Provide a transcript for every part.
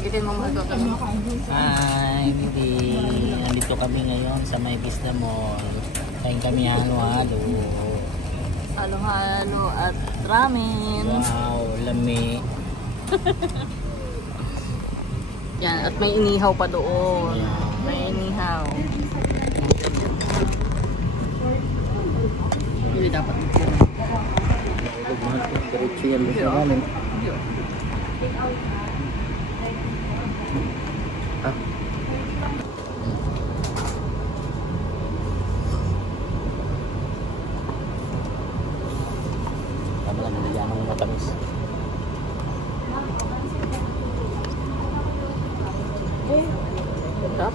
Bitin mo mga kami. Hi, hindi. Nandito kami ngayon sa may Vista Mall. Kain kami halo-halo. Halo-halo at ramen. Wow, lami. Yan, at may inihaw pa doon. May inihaw. Hindi dapat ito. Diretso yan gusto namin. Ah. Tama lang, nilagyan ng matamis. Tap.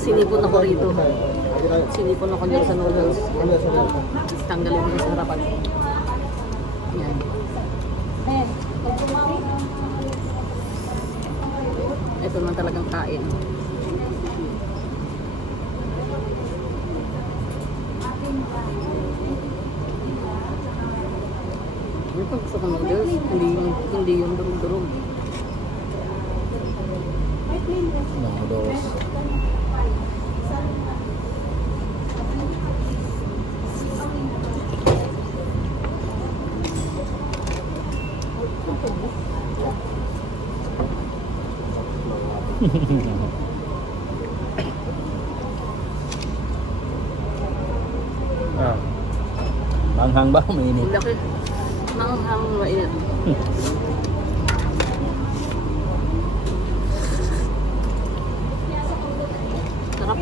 Sinipon ako rito. Sinipon ako dyan sa noodles. Tanggalin mo sa harapan. Yan. Ito naman talagang kain. Ano pag gusto ko noodles? Hindi yung durog-durog. Noodles. Ah. Manghang ba? Mainit. Laki. Manghang mainit. Sarap.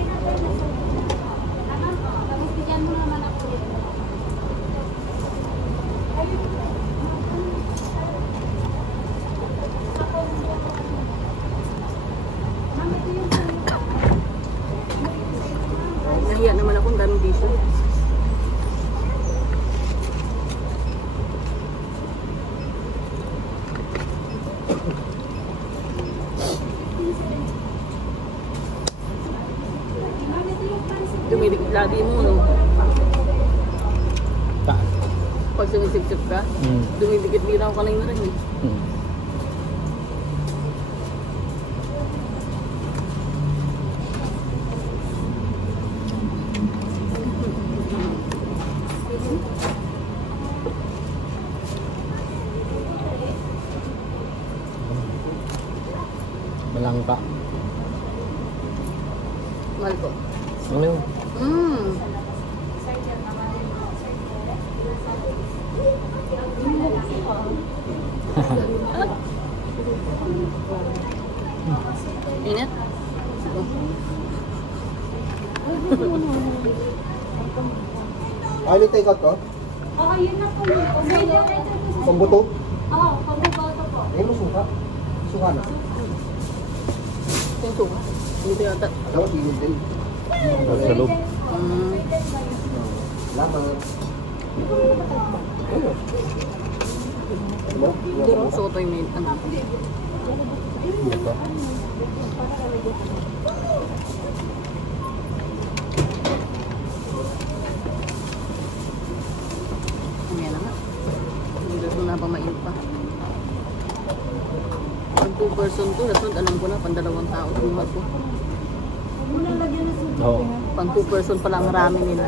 Nahiya naman akong daming dito. Dumidikit labi mo, no? Pag sumisip-sip ka, dumidikit din ako kanina rin, eh. Malangka. Mahal ko. Ano yun? Init? Ay, may take out ko? Oo, yun na po. Pambuto? Oo, pambuto po. Eh, masuka. Suka na. Yung suka. Dito yata. Alam mo, sinid din. Sa loob. Laman. Gusto ko ito yung may ano. Ito. Ayan na nga. Hindi ko na pa mainit pa. Pag 2 person to, nasunod alam ko na, pang 2 tao tumahal ko. Oo. Pang 2 person pa lang marami nila.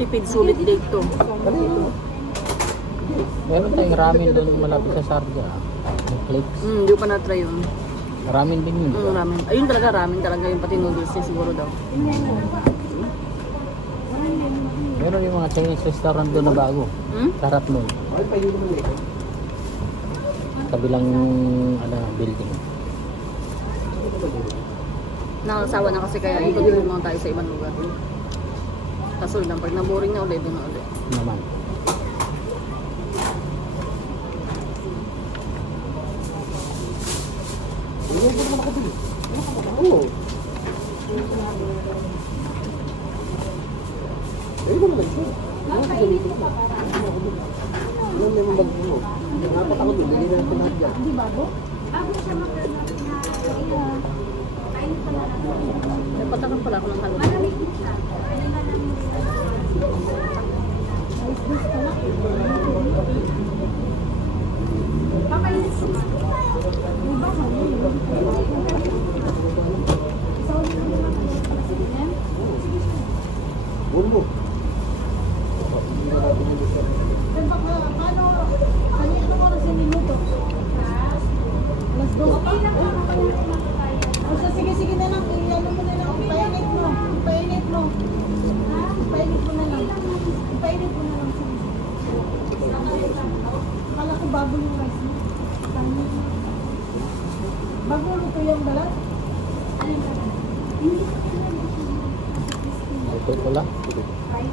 Tipid sulit date to. Meron tayong ramen doon malapit sa Sarga. Flakes. Hindi ko pa na-try yun. Ramen din yun. Ramen. Ayun talaga, ramen talaga yung pati noodles niya siguro daw. Meron yung mga Chinese restaurant doon na bago. Sarap nun. Ay, pa yun naman eh. Kabilang building. Nakasawa na kasi kaya ikot-ikot muna tayo sa ibang lugar. Kasunod lang, pag naboring na ulit, doon na ulit. Naman. Hindi ko naman ako dun. Oo. Eh, ko naman siya. Ano may mga bago mo? Napat ako dun, hindi na natin lahat yan. Di bago? Bago siya magkakaroon na kain pa na lang. May patakan pala ako ng halo. Malamig din siya. Kaya nga namin ice dish pa lang. Papainis ko. Di ba? Bumbo. Hindi na natin yung gusto. Ano oras yung minuto? Alas 2. O sige na lang. Iyan mo na lang. Ipainit mo. Ipainit mo. Ipainit mo na lang. Ipainit mo na lang. Akala ko baboy yung rice mo. Bago luto yung balat? Ito pala. Fried.